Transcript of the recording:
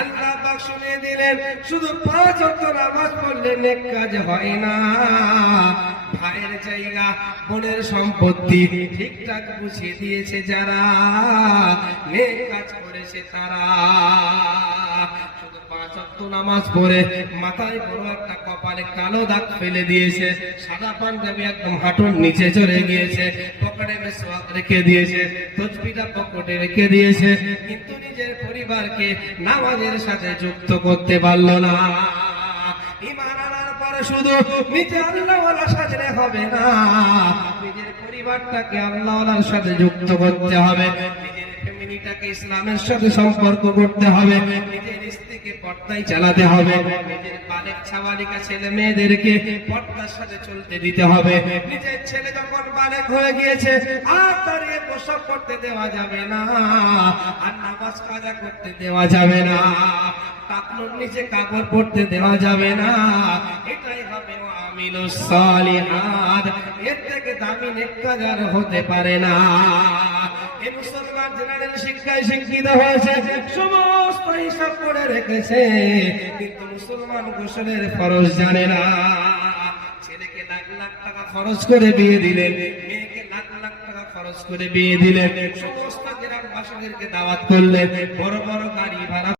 আল্লাহ পাক শুনিয়ে দিলেন শুধু 5 ওয়াক্ত নামাজ পড়লে নেক কাজ হয় না, ভাইয়ের জায়গা বোনের সম্পত্তি ঠিকঠাক বুঝিয়ে দিয়েছে যারা, নেক কাজ করেছে তারা। শুধু 5 ওয়াক্ত নামাজ পড়ে মাথায় বড় একটা কপালে কালো দাগ ফেলে দিয়েছে, সাদা পাঞ্জাবি একদম হাঁটুর নিচে চলে গিয়েছে, পকেটে মেসওয়াক রেখে দিয়েছে, তসবিহটা পকেটে রেখে দিয়েছে, কিন্তু নিজের পরিবারকে নামাজের সাথে যুক্ত করতে পারলো না। ঈমান আনার পরে শুধু নিজে আল্লাহওয়ালা সাজলে হবে না, নিজের পরিবারটাকে আল্লাহওয়ালার সাথে যুক্ত করতে হবে, নিজের ফ্যামিলিটাকে ইসলামের সাথে সম্পর্ক করতে হবে, নিজের স্ত্রীকে পর্দায় চালাতে হবে, নিজের বালেক ছাওয়ালিকা ছেলে মেয়েদেরকে পর্দার সাথে চলতে দিতে হবে। নিজের ছেলে যখন বালেক হয়ে গিয়েছে আর দাঁড়িয়ে প্রসব করতে দেওয়া যাবে না, আর নামাজ কাজা করতে দেওয়া যাবে না, টাকনুর নিচে কাপড় পরতে দেওয়া যাবে না। এটাই হবে আমিলুস সালিহাত, এর থেকে দামি নেক কাজ আর হতে পারে না। এই মুসলমান জেনারেল শিক্ষায় শিক্ষিত হয়েছে, সমস্ত হিসাব করে রেখেছে, কিন্তু মুসলমান গোসলের ফরজ জানে না। ছেলেকে লাখ লাখ টাকা খরচ করে বিয়ে দিলেন, মেয়েকে লাখ লাখ টাকা খরচ করে বিয়ে দিলেন, সমস্ত গ্রামবাসীদেরকে দাওয়াত করলেন, বড় বড় গাড়ি ভাড়া